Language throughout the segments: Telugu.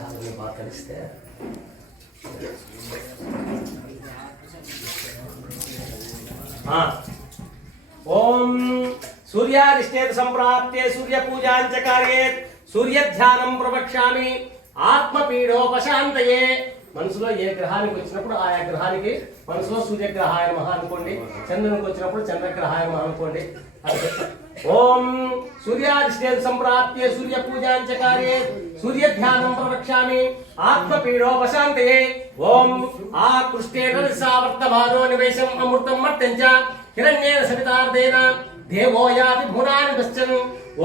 ಆಮೇಲೆ ಮಾತಾಡಿಸಿದೆ ಓಂ ಸೂರ್ಯಾರಿಷ್ಟೇದ ಸಂಪ್ರಾಪ್ತೆ ಸೂರ್ಯ ಪೂಜಾಂಚ ಕಾರ್ಯೇತ್ సూర్య ధ్యానం ప్రవక్ష్యామి ఆత్మ పీడోపశాంతయే మనసులో ఏ గ్రహానికి వచ్చినప్పుడు ఆయా గ్రహానికి మనసులో సూర్యగ్రహాయ మహా అనుకోండి చంద్రునికి వచ్చినప్పుడు చంద్రగ్రహాయ మహా అనుకోండి ఓం సూర్యాదిష్టేత సంప్రాప్తే సూర్య పూజాంచ కార్యే సూర్య ధ్యానం ప్రవక్ష్యామి ఆత్మపీడో ఆత్మపీడోపశాంతయే ఓం ఆ కృష్ణేన నిశావర్తమానో నివేశం అమృతం మర్తంచ హిరణ్యేన సవితార్థేన దేవో యాతి భూనాని పశ్చన్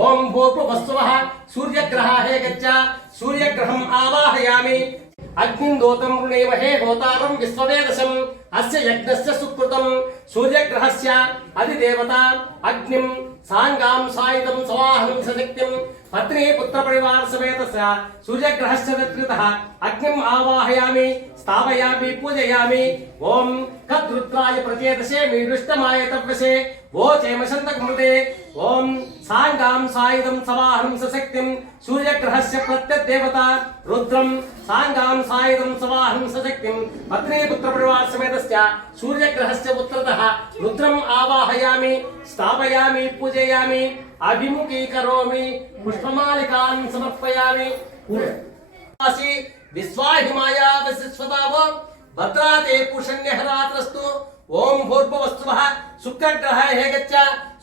ఓం భూర్భువస్సువః సూర్యగ్రహాహే గచ్చ సూర్యగ్రహం ఆవాహయామి. అగ్నిం దోతం రుణేమహే హోతారం విశ్వవేదశం. అస్య యజ్ఞస్య సుకృతం. సూర్యగ్రహస్య అధిదేవత అగ్నిం సాంగాం సాయుధం సవాహనం సశక్తిం పత్ని పుత్ర పరివార సమేత సూర్యగ్రహశ్చ వికృతః అగ్నిం ఆవాహయామి స్థాపయామి పూజయామి ఓం तद्रुद्राय प्रचेतसे मीडृष्टमायतव्यसे वोचेमशन्तकृते ॐ साङ्गां सायुधं सवाहं सशक्तिं सूर्यग्रहस्य प्रत्यग्देवता रुद्रं साङ्गां सायुधं सवाहं सशक्तिं पत्नीपुत्रपरिवारसमेतस्य सूर्यग्रहस्य पुत्रतः रुद्रम् आवाहयामि स्थापयामि पूजयामि अभिमुखीकरोमि पुष्पमालिकान् समर्पयामि। विश्वाहिमाया वसिस्वताव भद्रात् एपुषण्यहरात्रस्तु ॐ शुक्रग्रह हे गच्छ।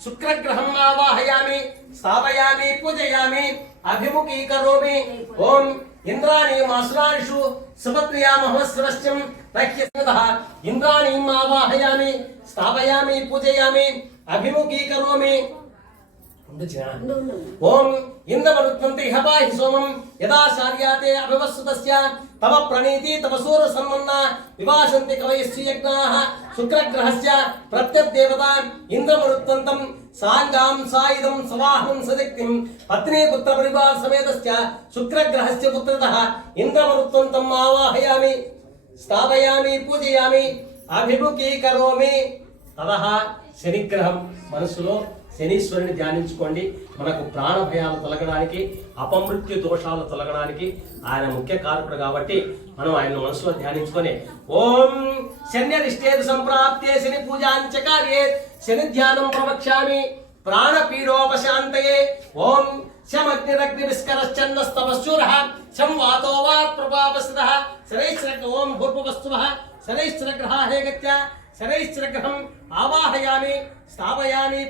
शुक्रग्रहम् आवाहयामि स्थापयामि पूजयामि, अभिमुखी करोमि। ओम ॐ मासुरांशु असुराणिषु सुभद्रयामहमस्रश्यम् रह्यस्मृतः। इन्द्राणीम् आवाहयामि स्थापयामि पूजयामि, अभिमुखी करोमि। ఓం ఇంద్రమరుత్వంతి ఇహ పాహి సోమం యదా శార్యాతే అభివస్సుతస్య తవ ప్రణీతి తవ సూర సన్మన్న వివాసంతి కవయశ్చయజ్ఞాః శుక్రగ్రహస్య ప్రత్యద్దేవత ఇంద్రమరుత్వంతం సాంగాం సాయుధం సవాహనం సశక్తిం పత్ని పుత్ర పరివార సమేతస్య శుక్రగ్రహస్య పుత్రతః ఇంద్రమరుత్వంతం ఆవాహయామి స్థాపయామి పూజయామి అభిముఖీకరోమి తదహ శనిగ్రహం మనసులో శనీశ్వరుని ధ్యానించుకోండి. మనకు ప్రాణ భయాలు తొలగడానికి అపమృత్యు దోషాలు తొలగడానికి ఆయన ముఖ్య కారకుడు కాబట్టి మనం ఆయన మనసులో ధ్యానించుకొని ఓం శన్యరిష్టేతు సంప్రాప్తే శని పూజాంచ కార్యే శని ధ్యానం ప్రవక్ష్యామి ప్రాణపీడోపశాంతయే ఓం శమగ్నిరగ్ని విస్కరశ్చన్నస్తవశూర శం వాతో వా ప్రపాపస్థితః శనైశ్చర ఓం భూర్భువస్తువః శనైశ్చరగ్రహ హే గత్య शनैश्चक्रहम् आवाहयामि, स्थापयामि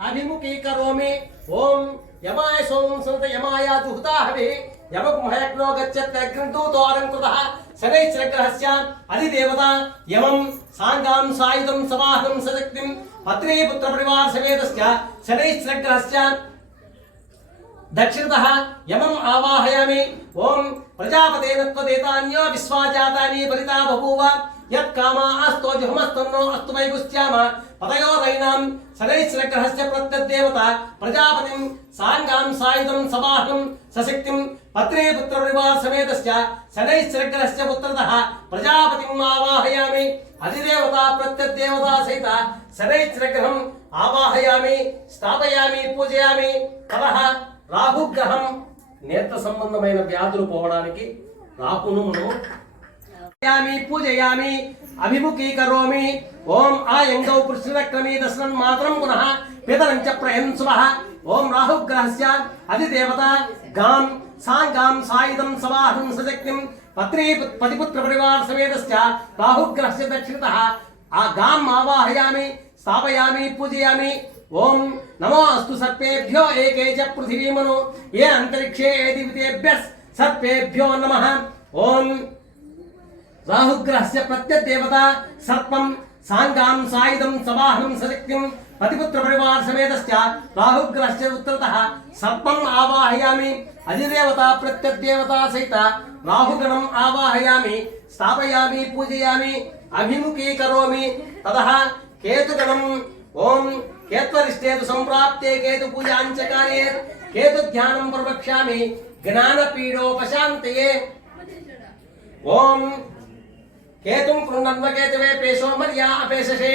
अभिमुखी कौमी ओं यमाय सोमं सन्त यमाय दुहृताहविः यमकुम्भयज्ञो गच्छत्यग्रन्दूतोरं कृतः शनैश्चक्रहस्य अधिदेवता, यमं साङ्गां सायुधं समाहनं सशक्तिं पत्नी पुत्रपरिवारसमेतश्च शनैश्चक्रहस्य दक्षिणतः यमम् आवाहयामि। ॐ प्रजापतेन त्वदेतान्यो विश्वाजातानि परिता बभूव। యత్కామా అస్తో జుహమస్తన్నో అస్తు వైగుస్త్యామ పదయోరైనాం శనైశ్చరగ్రహస్య ప్రత్యదేవత ప్రజాపతిం సాంగాం సాయుధం సబాహం సశక్తిం పత్రే పుత్ర పరివార సమేతస్య శనైశ్చరగ్రహస్య పుత్రతః ప్రజాపతిం ఆవాహయామి అధిదేవత ప్రత్యదేవత సహిత శనైశ్చరగ్రహం ఆవాహయామి స్థాపయామి పూజయామి కలహ రాహుగ్రహం నేత్ర సంబంధమైన వ్యాధులు పోవడానికి రాహును మనం పూజయామి పూజయామి అభిముఖీకరోమి. ఓం ఆ ఆయంగౌ కృష్ణక్రమీ దశనం మాత్రం పునః పితరం చ ప్రయంసువః ఓం రాహుగ్రహస్య అధిదేవత గాం సాంగాం సాయుధం సవాహం సశక్తిం పత్రీ పతిపుత్ర పరివార సమేతస్య రాహుగ్రహస్య దక్షిణత. ఆ గాం ఆవాహయామి స్థాపయామి పూజయామి. ఓం నమో అస్తు సర్పేభ్యో ఏకే చ పృథివీమను. ఏ అంతరిక్షే ఏ దివితేభ్య సర్పేభ్యో నమః. ఓం రాహుగ్రహస్య ప్రత్యదేవత సర్పం సాంగాం సాయుధం సవాహనం సశక్తిం పతిపుత్ర పరివార సమేతస్య రాహుగ్రహస్య ఉత్తరతః సర్పం ఆవాహయామి అధిదేవత ప్రత్యదేవత సహిత రాహుగణం ఆవాహయామి స్థాపయామి పూజయామి అభిముఖీకరోమి తదః కేతుగణం ఓం కేత్వరిష్టేతు సంప్రాప్తే కేతు పూజాంచకార్యే కేతు ధ్యానం ప్రవక్ష్యామి జ్ఞానపీడోపశాంతయే ఓం కేతుం కృణన్వకేతవే పేశో మర్యా అపేశే